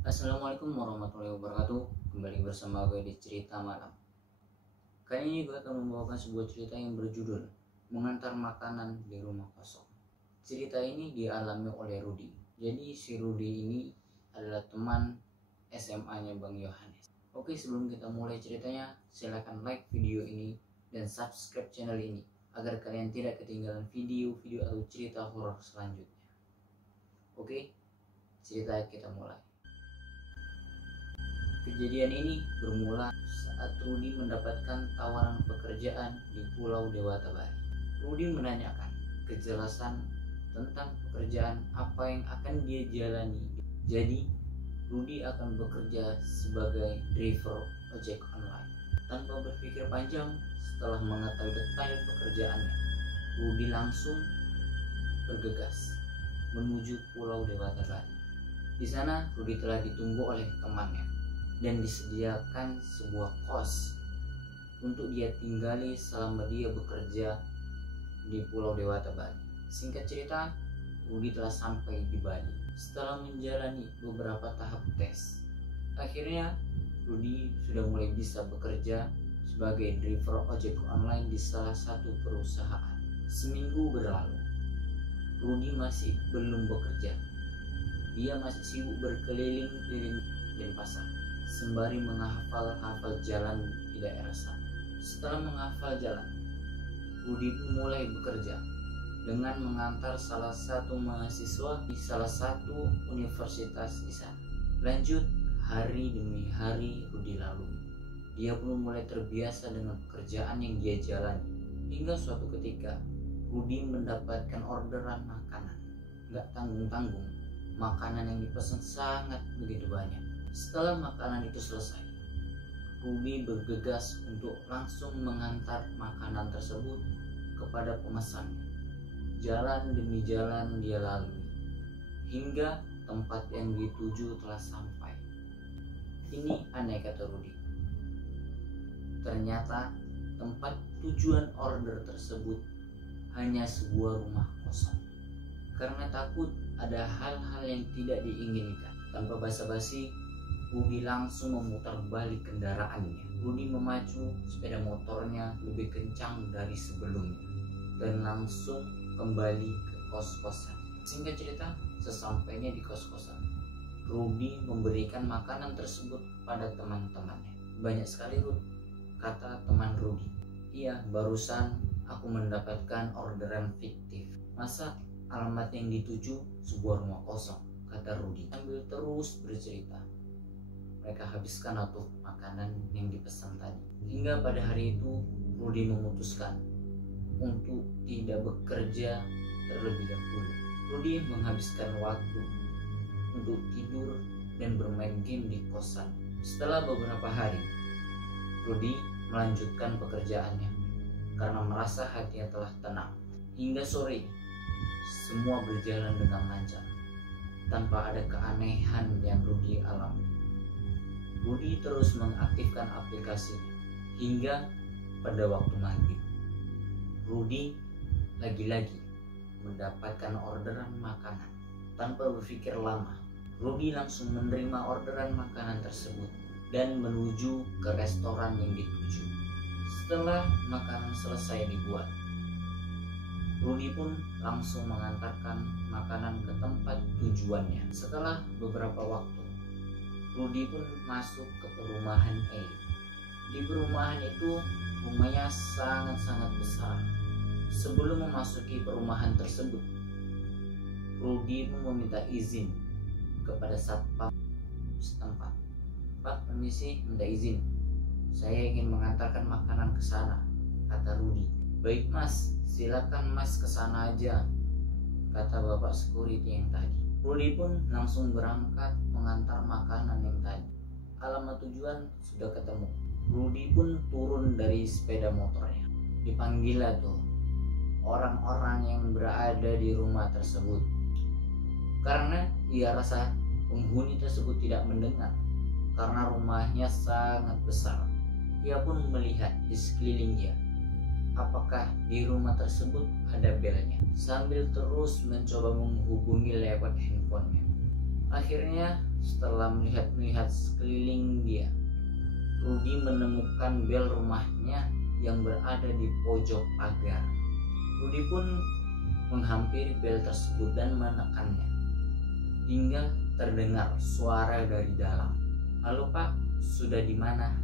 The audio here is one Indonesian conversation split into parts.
Assalamualaikum warahmatullahi wabarakatuh. Kembali bersama gue di Cerita Malam. Kali ini gue akan membawakan sebuah cerita yang berjudul Mengantar Makanan di Rumah Kosong. Cerita ini dialami oleh Rudi. Jadi si Rudi ini adalah teman SMA-nya Bang Yohanes. Oke, sebelum kita mulai ceritanya, silahkan like video ini dan subscribe channel ini agar kalian tidak ketinggalan video-video atau cerita horor selanjutnya. Oke, cerita kita mulai. Kejadian ini bermula saat Rudi mendapatkan tawaran pekerjaan di Pulau Dewata Bali. Rudi menanyakan kejelasan tentang pekerjaan apa yang akan dia jalani. Jadi, Rudi akan bekerja sebagai driver ojek online. Tanpa berpikir panjang, setelah mengetahui detail pekerjaannya, Rudi langsung bergegas menuju Pulau Dewata Bali. Di sana, Rudi telah ditunggu oleh temannya dan disediakan sebuah kos untuk dia tinggali selama dia bekerja di Pulau Dewata Bali. Singkat cerita, Rudi telah sampai di Bali. Setelah menjalani beberapa tahap tes, akhirnya Rudi sudah mulai bisa bekerja sebagai driver ojek online di salah satu perusahaan. Seminggu berlalu, Rudi masih belum bekerja. Dia masih sibuk berkeliling-keliling Denpasar sembari menghafal jalan di daerah sana. Setelah menghafal jalan, Rudi pun mulai bekerja dengan mengantar salah satu mahasiswa di salah satu universitas di sana. Lanjut, hari demi hari Rudi lalui. Dia pun mulai terbiasa dengan pekerjaan yang dia jalani. Hingga suatu ketika, Rudi mendapatkan orderan makanan. Gak tanggung-tanggung, makanan yang dipesan sangat begitu banyak. Setelah makanan itu selesai, Rudi bergegas untuk langsung mengantar makanan tersebut kepada pemesannya. Jalan demi jalan dia lalui, hingga tempat yang dituju telah sampai. Ini aneh, kata Rudi. Ternyata tempat tujuan order tersebut hanya sebuah rumah kosong. Karena takut ada hal-hal yang tidak diinginkan, tanpa basa-basi, Rudi langsung memutar balik kendaraannya. Rudi memacu sepeda motornya lebih kencang dari sebelumnya dan langsung kembali ke kos-kosan. Singkat cerita, sesampainya di kos-kosan, Rudi memberikan makanan tersebut kepada teman-temannya. Banyak sekali, Rud, kata teman Rudi. Iya, barusan aku mendapatkan orderan fiktif. Masa alamat yang dituju sebuah rumah kosong, kata Rudi sambil terus bercerita. Mereka habiskan atau makanan yang dipesan tadi. Hingga pada hari itu Rudi memutuskan untuk tidak bekerja terlebih dahulu. Rudi menghabiskan waktu untuk tidur dan bermain game di kosan. Setelah beberapa hari, Rudi melanjutkan pekerjaannya karena merasa hatinya telah tenang. Hingga sore, semua berjalan dengan lancar tanpa ada keanehan yang Rudi alami. Rudi terus mengaktifkan aplikasinya hingga pada waktu maghrib. Rudi lagi-lagi mendapatkan orderan makanan. Tanpa berpikir lama, Rudi langsung menerima orderan makanan tersebut dan menuju ke restoran yang dituju. Setelah makanan selesai dibuat, Rudi pun langsung mengantarkan makanan ke tempat tujuannya. Setelah beberapa waktu, Rudi pun masuk ke perumahan E. Di perumahan itu, rumahnya sangat-sangat besar. Sebelum memasuki perumahan tersebut, Rudi pun meminta izin kepada satpam setempat. Pak, permisi, minta izin. Saya ingin mengantarkan makanan ke sana, kata Rudi. Baik mas, silakan mas ke sana aja, kata bapak security yang tadi. Rudi pun langsung berangkat mengantar makanan yang tadi. Alamat tujuan sudah ketemu. Rudi pun turun dari sepeda motornya. Dipanggil tuh orang-orang yang berada di rumah tersebut. Karena ia rasa penghuni tersebut tidak mendengar karena rumahnya sangat besar. Ia pun melihat di sekelilingnya apakah di rumah tersebut ada belnya, sambil terus mencoba menghubungi lewat handphonenya. Akhirnya setelah melihat-melihat sekeliling dia, Rudi menemukan bel rumahnya yang berada di pojok pagar. Rudi pun menghampiri bel tersebut dan menekannya, hingga terdengar suara dari dalam. "Halo Pak, sudah di mana?"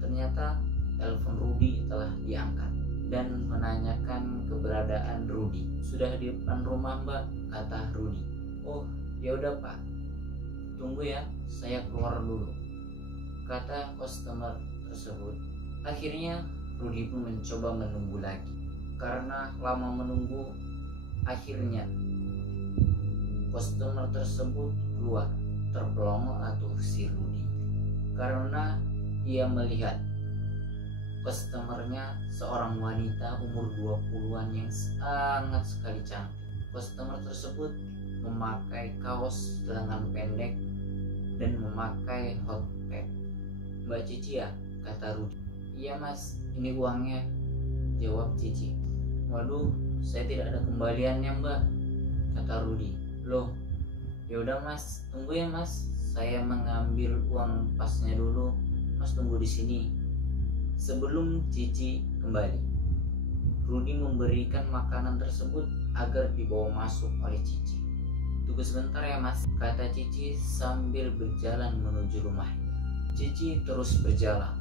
Ternyata telepon Rudi telah diangkat dan menanyakan keberadaan Rudi. "Sudah di depan rumah Mbak," kata Rudi. "Oh, ya udah Pak, tunggu ya, saya keluar dulu," kata customer tersebut. Akhirnya Rudi pun mencoba menunggu lagi. Karena lama menunggu, akhirnya customer tersebut keluar, terpelongo atau si Rudi, karena ia melihat customernya seorang wanita umur 20-an yang sangat sekali cantik. Customer tersebut memakai kaos lengan pendek dan memakai hot pack. "Mbak Cici ya?" kata Rudi. "Iya Mas, ini uangnya," jawab Cici. "Waduh, saya tidak ada kembaliannya Mbak," kata Rudi. "Loh, yaudah Mas, tunggu ya Mas, saya mengambil uang pasnya dulu, Mas tunggu di sini." Sebelum Cici kembali, Rudi memberikan makanan tersebut agar dibawa masuk oleh Cici. "Tunggu sebentar ya Mas," kata Cici sambil berjalan menuju rumahnya. Cici terus berjalan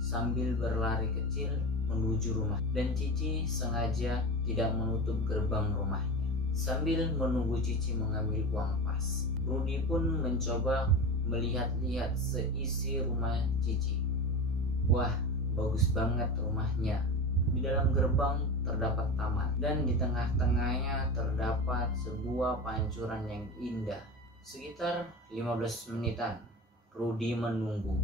sambil berlari kecil menuju rumah, dan Cici sengaja tidak menutup gerbang rumahnya. Sambil menunggu Cici mengambil uang pas, Rudi pun mencoba melihat-lihat seisi rumah Cici. Wah, bagus banget rumahnya. Di dalam gerbang terdapat taman, dan di tengah-tengahnya terdapat sebuah pancuran yang indah. Sekitar 15 menitan Rudi menunggu.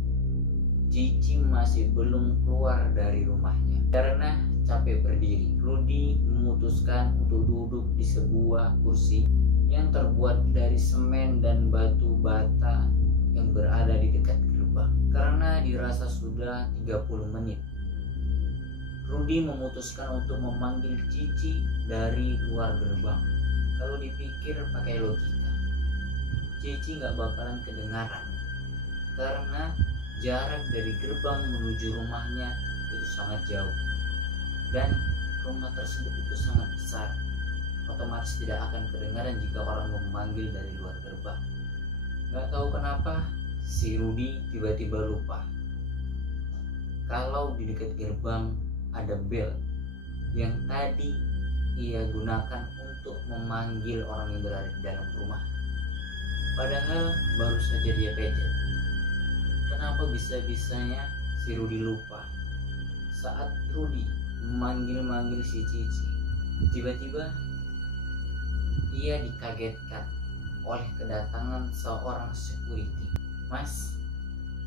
Cici masih belum keluar dari rumahnya. Karena capek berdiri, Rudi memutuskan untuk duduk di sebuah kursi yang terbuat dari semen dan batu bata yang berada di dekat gerbang. Karena dirasa sudah 30 menit, Rudi memutuskan untuk memanggil Cici dari luar gerbang. Kalau dipikir pakai logika, Cici gak bakalan kedengaran, karena jarak dari gerbang menuju rumahnya itu sangat jauh, dan rumah tersebut itu sangat besar. Otomatis tidak akan kedengaran jika orang memanggil dari luar gerbang. Gak tahu kenapa si Rudi tiba-tiba lupa kalau di dekat gerbang ada bel yang tadi ia gunakan untuk memanggil orang yang berada di dalam rumah. Padahal baru saja dia pencet. Kenapa bisa-bisanya si Rudi lupa? Saat Rudi memanggil-manggil si Cici, tiba-tiba ia dikagetkan oleh kedatangan seorang security. "Mas,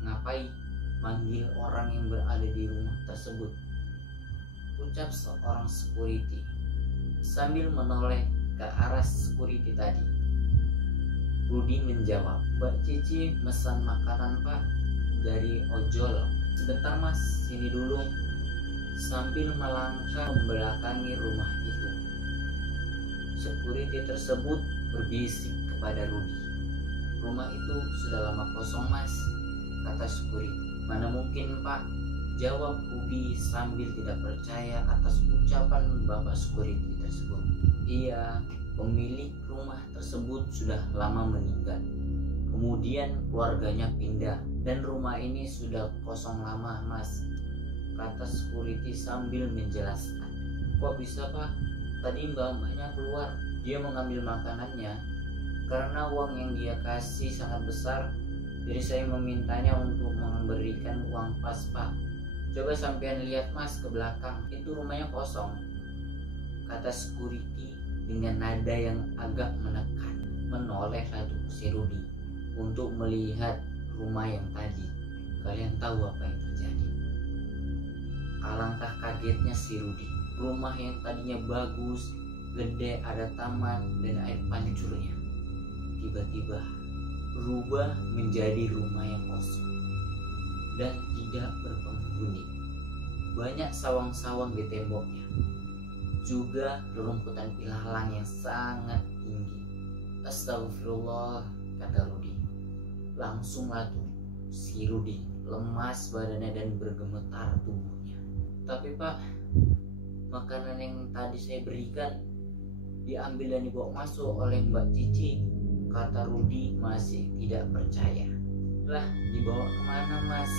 ngapain manggil orang yang berada di rumah tersebut?" ucap seorang security sambil menoleh ke arah security tadi. Rudi menjawab, "Mbak Cici mesan makanan Pak dari ojol." "Sebentar Mas, sini dulu," sambil melangkah membelakangi rumah itu. Security tersebut berbisik kepada Rudi. "Rumah itu sudah lama kosong Mas," kata security. "Mana mungkin Pak," jawab Rudi sambil tidak percaya atas ucapan bapak security tersebut. "Iya, pemilik rumah tersebut sudah lama meninggal. Kemudian keluarganya pindah dan rumah ini sudah kosong lama Mas," kata security sambil menjelaskan. "Kok bisa Pak? Tadi mbak-mbaknya keluar, dia mengambil makanannya. Karena uang yang dia kasih sangat besar, jadi saya memintanya untuk memberikan uang pas Pak. Coba sampean lihat Mas ke belakang, itu rumahnya kosong," kata security dengan nada yang agak menekan. Menoleh lalu si Rudi untuk melihat rumah yang tadi. Kalian tahu apa yang terjadi? Alangkah kagetnya si Rudi. Rumah yang tadinya bagus, gede, ada taman dan air pancurnya, tiba-tiba berubah menjadi rumah yang kosong dan tidak berpenghuni. Banyak sawang-sawang di temboknya, juga rerumputan ilalang yang sangat tinggi. "Astagfirullah," kata Rudi. Langsunglah tuh si Rudi lemas badannya dan bergemetar tubuhnya. Tapi Pak, makanan yang tadi saya berikan diambil dan dibawa masuk oleh Mbak Cici, kata Rudi masih tidak percaya. Lah, dibawa kemana Mas?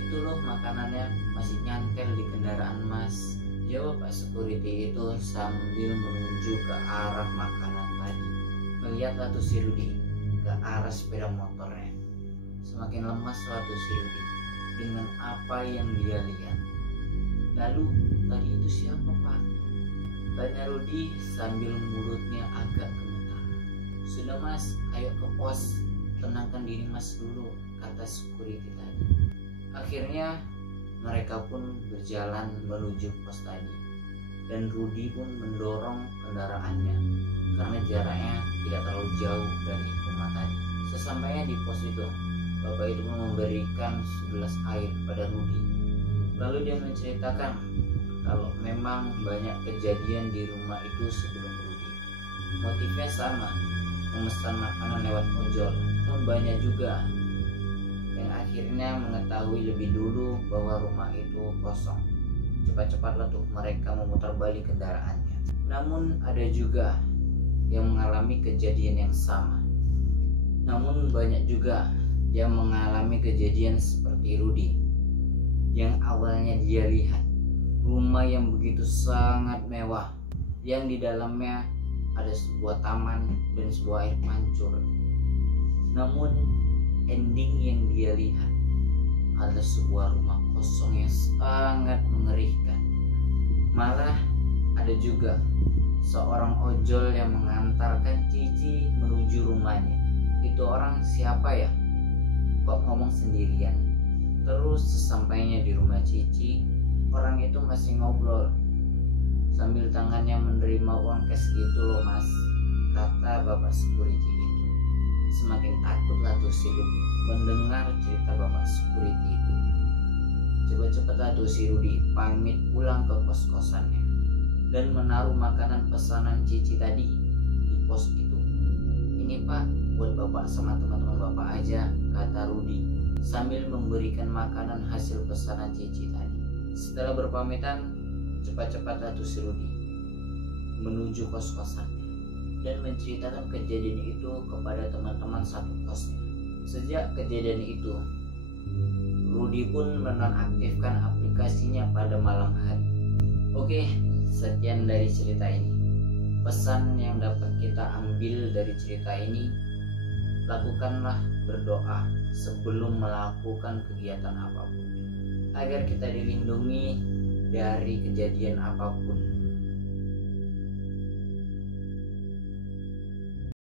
Itu loh makanannya masih nyantel di kendaraan Mas, jawab Pak Security itu sambil menuju ke arah makanan tadi. Melihatlah tuh si Rudi ke arah sepeda motornya. Semakin lemas lah tuh si Rudi dengan apa yang dia lihat. Lalu tadi itu siapa Pak? Tanya Rudi sambil mulutnya agak gemetar. Sudah Mas, ayo ke pos, tenangkan diri Mas dulu, kata security tadi. Akhirnya mereka pun berjalan menuju pos tadi, dan Rudi pun mendorong kendaraannya karena jaraknya tidak terlalu jauh dari rumah tadi. Sesampainya di pos itu, bapak itu memberikan segelas air pada Rudi. Lalu dia menceritakan kalau memang banyak kejadian di rumah itu sebelum Rudi. Motifnya sama, memesan makanan lewat ojol. Namun banyak juga yang akhirnya mengetahui lebih dulu bahwa rumah itu kosong. Cepat-cepatlah tuh mereka memutar balik kendaraannya. Namun ada juga yang mengalami kejadian yang sama. Namun banyak juga yang mengalami kejadian seperti Rudi, yang awalnya dia lihat rumah yang begitu sangat mewah, yang di dalamnya ada sebuah taman dan sebuah air mancur. Namun ending yang dia lihat adalah sebuah rumah kosong yang sangat mengerikan. Malah ada juga seorang ojol yang mengantarkan Cici menuju rumahnya. Itu orang siapa ya? Kok ngomong sendirian? Terus sesampainya di rumah Cici, orang itu masih ngobrol sambil tangannya menerima uang cash gitu loh Mas, kata bapak security itu. Semakin takutlah tuh si Rudi mendengar cerita bapak security itu. Cepat-cepatlah tuh si Rudi pamit pulang ke kos-kosannya dan menaruh makanan pesanan Cici tadi di pos itu. Ini Pak, buat bapak sama teman-teman bapak aja, kata Rudi sambil memberikan makanan hasil pesanan Cici tadi. Setelah berpamitan, cepat-cepatlah tuh si Rudi menuju kos-kosannya dan menceritakan kejadian itu kepada teman-teman satu kosnya. Sejak kejadian itu, Rudi pun menonaktifkan aplikasinya pada malam hari. Oke, sekian dari cerita ini. Pesan yang dapat kita ambil dari cerita ini, lakukanlah berdoa sebelum melakukan kegiatan apapun, agar kita dilindungi dari kejadian apapun